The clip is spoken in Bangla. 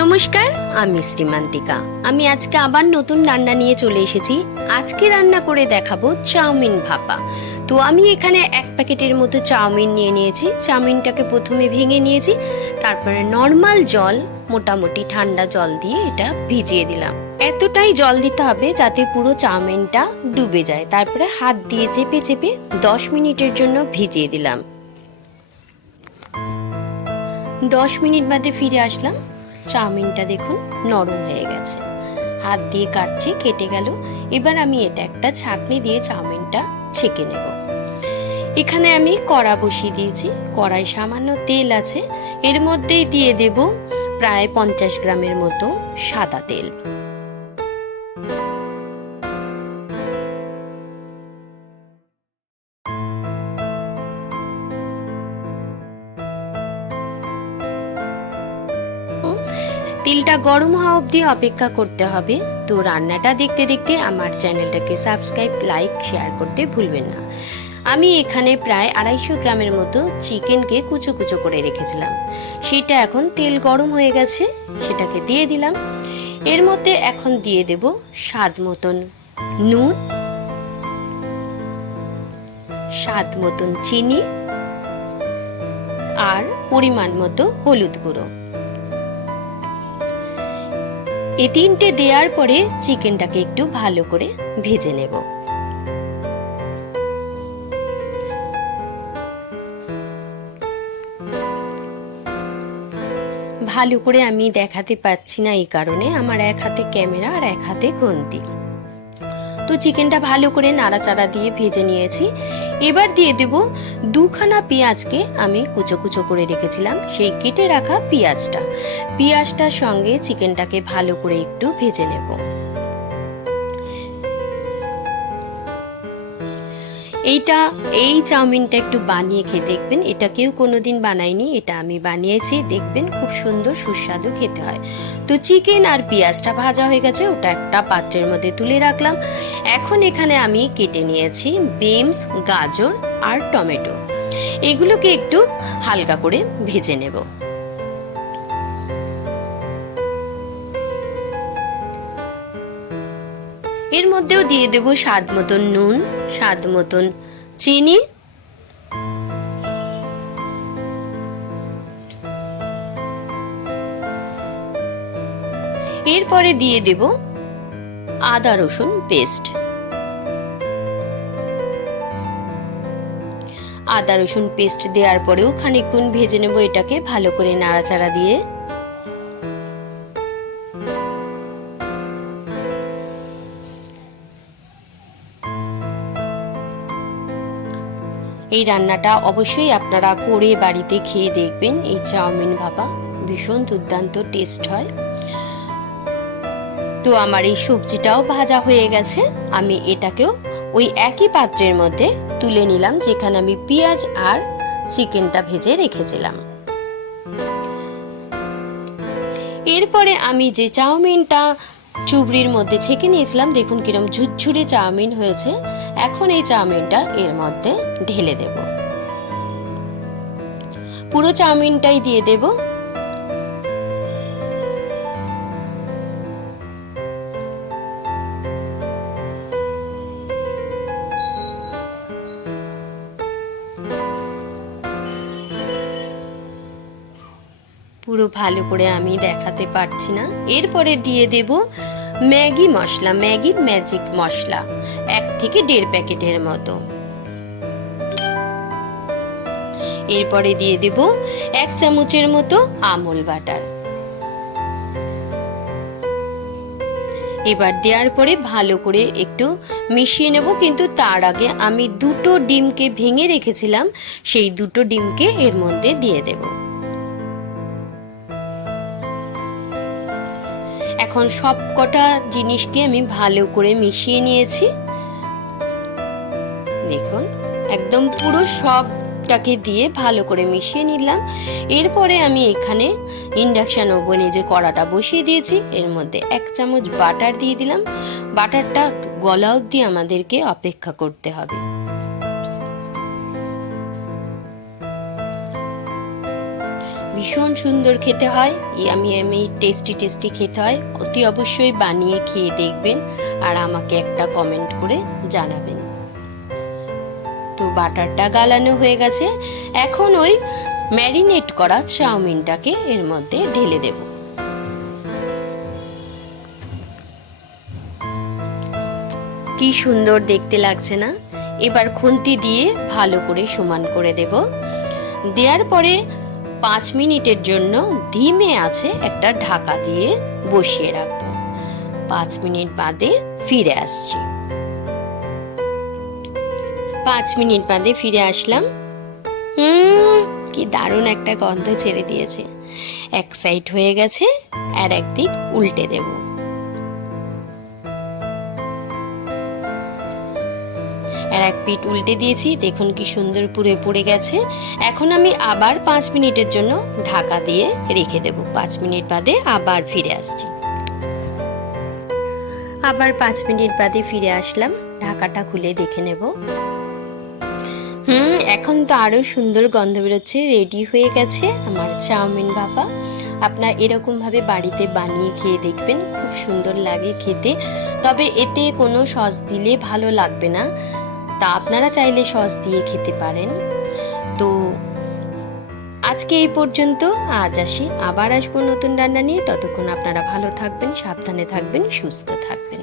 নমস্কার, আমি শ্রীমান্তিকা। আমি আজকে আবার নতুন রান্না নিয়ে চলে এসেছি। আজকে রান্না করে দেখাবো চাউমিন ভাপা। তো আমি এখানে 1 প্যাকেটের মতো চাউমিন নিয়ে নিয়েছি। চাউমিনটাকে প্রথমে ভেঙে নিয়েছি, তারপরে নর্মাল জল, মোটামুটি ঠান্ডা জল দিয়ে এটা ভিজিয়ে দিলাম। এতটাই জল দিতে হবে যাতে পুরো চাউমিনটা ডুবে যায়। তারপরে হাত দিয়ে চেপে চেপে 10 মিনিটের জন্য ভিজিয়ে দিলাম। 10 মিনিট বাদে ফিরে আসলাম। চাউমিনটা দেখুন নরম হয়ে গেছে, হাত দিয়ে কাটছে, কেটে গেল। এবার আমি এটা একটা ছাঁকনি দিয়ে চাউমিনটা ছেঁকে নেব। এখানে আমি কড়া বসিয়ে দিয়েছি, কড়াই সামান্য তেল আছে, এর মধ্যেই দিয়ে দেব প্রায় 50 গ্রামের মতো সাদা তেল। তেলটা গরম হওয়া অবধি অপেক্ষা করতে হবে। তো রান্নাটা দেখতে দেখতে আমার চ্যানেলটাকে সাবস্ক্রাইব, লাইক, শেয়ার করতে ভুলবেন না। আমি এখানে প্রায় 250 গ্রামের মতো চিকেনকে কুচো কুচো করে রেখেছিলাম। সেটা এখন তেল গরম হয়ে গেছে, সেটাকে দিয়ে দিলাম। এর মধ্যে এখন দিয়ে দেব স্বাদ মতন নুন, স্বাদ মতন চিনি আর পরিমাণ মতো হলুদ গুঁড়ো। এই তিনটে দেওয়ার পরে চিকেনটাকে একটু ভালো করে ভেজে নেব। ভালো করে আমি দেখাতে পাচ্ছি না, এই কারণে আমার এক হাতে ক্যামেরা আর এক হাতে খুন্তি। তো চিকেনটা ভালো করে নাড়াচাড়া দিয়ে ভেজে নিয়েছি। এবার দিয়ে দেব 2খানা পেঁয়াজকে আমি কুচো কুচো করে রেখেছিলাম, সেই কেটে রাখা পেঁয়াজটার সঙ্গে চিকেনটাকে ভালো করে একটু ভেজে নেব। এই চাউমিনটা একটু বানিয়ে খেয়ে দেখবেন। এটা কেউ কোনোদিন বানায়নি, এটা আমি বানিয়েছি, দেখবেন খুব সুন্দর সুস্বাদু খেতে হয়। তো চিকেন আর পেঁয়াজটা ভাজা হয়ে গেছে, ওটা একটা পাত্রের মধ্যে তুলে রাখলাম। এখন এখানে আমি কেটে নিয়েছি বিনস, গাজর আর টমেটো। এগুলোকে একটু হালকা করে ভেজে নেব। এর মধ্যেও দিয়ে দেব স্বাদ মতন নুন, স্বাদ মতন চিনি, এরপরে দিয়ে দেব আদা রসুন পেস্ট। আদা রসুন পেস্ট দেওয়ার পরেও খানিকক্ষণ ভেজে নেব এটাকে ভালো করে নাড়াচাড়া দিয়ে। এই রান্নাটা অবশ্যই আপনারা করে বাড়িতে খেয়ে দেখবেন। এই চাউমিন ভাপা ভীষণ দুর্দান্ত টেস্ট হয়। তো আমার এই সবজিটাও ভাজা হয়ে গেছে, আমি এটাকেও ওই একই পাত্রের মধ্যে তুলে নিলাম যেখানে আমি পেঁয়াজ আর চিকেনটা ভেজে রেখেছিলাম। এরপরে আমি যে চাউমিনটা চুবড়ির মধ্যে ছেঁকে নিয়েছিলাম, দেখুন কিরম ঝুরঝুরে চাউমিন হয়েছে। এখন এই চাউমিনটা এর মধ্যে ঢেলে দেব, পুরো চাউমিনটাই দিয়ে দেব। পুরো ভালো করে আমি দেখাতে পারছি না। এরপরে দিয়ে দেব ম্যাগি মশলা, ম্যাগি ম্যাজিক মশলা, 1 থেকে 1.5 প্যাকেটের মতো। এরপরে দিয়ে দেব 1 চামচের মতো আমুল বাটার। এবার দেওয়ার পরে ভালো করে একটু মিশিয়ে নেব, কিন্তু তার আগে আমি 2টো ডিমকে ভেঙে রেখেছিলাম, সেই 2টো ডিমকে এর মধ্যে দিয়ে দেব। এখন সব কটা জিনিসকে আমি ভালো করে মিশিয়ে নিয়েছি। দেখুন একদম পুরো সবটাকে দিয়ে ভালো করে মিশিয়ে নিলাম। এরপরে আমি এখানে ইন্ডাকশন ওভেনে যে কড়াটা বসিয়ে দিয়েছি, এর মধ্যে 1 চামচ বাটার দিয়ে দিলাম। বাটারটা গলা অবধি আমাদেরকে অপেক্ষা করতে হবে। ভীষণ সুন্দর খেতে হয়, ইয়ামি ইয়ামি টেস্টি টেস্টি খেতে হয়। অতি অবশ্যই বানিয়ে খেয়ে দেখবেন আর আমাকে একটা কমেন্ট করে জানাবেন। তো বাটারটা গালানো হয়ে গেছে, এখন ওই ম্যারিনেট করা চাউমিনটাকে এর মধ্যে ঢেলে দেব। কি সুন্দর দেখতে লাগছে না? এবার খুন্তি দিয়ে ভালো করে সমান করে দেব। দেওয়ার পরে 5 মিনিটের জন্য ধিমে আছে একটা ঢাকা দিয়ে বসিয়ে রাখবো। 5 মিনিট বাদে ফিরে আসছি। 5 মিনিট বাদে ফিরে আসলাম। কি দারুণ একটা গন্ধ ছেড়ে দিয়েছে। এক সাইড হয়ে গেছে, আর একদিক উল্টে দেব। আর এক পিঠ উল্টে দিয়েছি, দেখুন কি সুন্দর পুড়ে পুড়ে গেছে। এখন আমি আবার 5 মিনিটের জন্য ঢাকা দিয়ে রেখে দেব। 5 মিনিট বাদে আবার ফিরে আসছি। আবার 5 মিনিট বাদে ফিরে আসলাম, ঢাকাটা খুলে দেখে নেব। এখন তো আরো সুন্দর গন্ধ বেরোচ্ছে। রেডি হয়ে গেছে আমার চাউমিন ভাপা। আপনারা এরকম ভাবে বাড়িতে বানিয়ে খেয়ে দেখবেন, খুব সুন্দর লাগে খেতে। তবে এতে কোনো সস দিলে ভালো লাগবে না, তা আপনারা চাইলে সস দিয়ে খেতে পারেন। তো আজকে এই পর্যন্ত, আজ আসি, আবার আসবো নতুন রান্না নিয়ে। ততক্ষণ আপনারা ভালো থাকবেন, সাবধানে থাকবেন, সুস্থ থাকবেন।